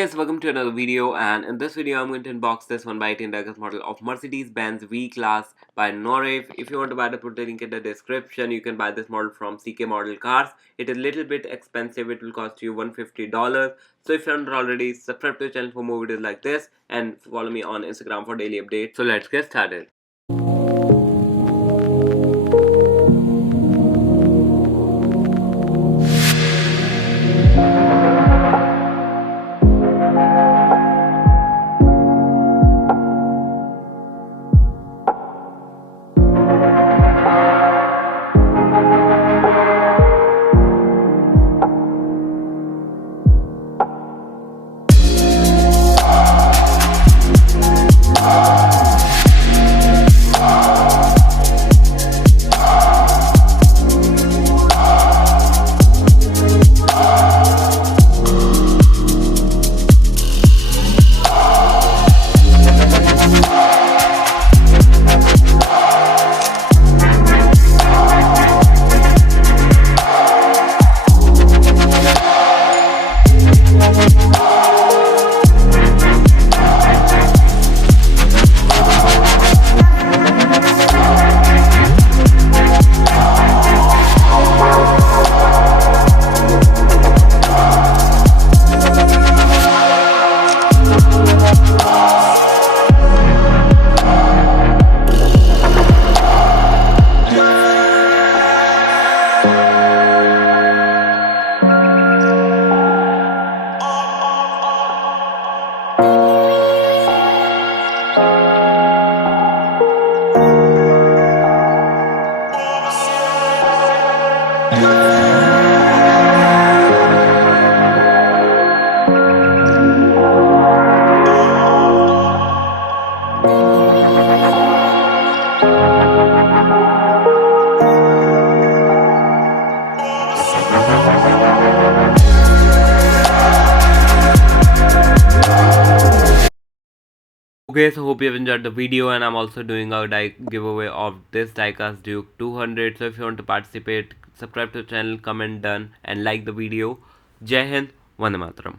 Guys, welcome to another video, and in this video I'm going to unbox this 1x18 Diecast model of Mercedes Benz V class by Norev. If you want to buy it, put the link in the description. You can buy this model from CK Model Cars. It is a little bit expensive. It will cost you $150. So if you're not already, subscribe to the channel for more videos like this and follow me on Instagram for daily updates. So let's get started. Okay, so hope you have enjoyed the video, and I'm also doing a giveaway of this Diecast Duke 200. So if you want to participate, subscribe to the channel, comment done, and like the video. Jai Hind, Vande Mataram.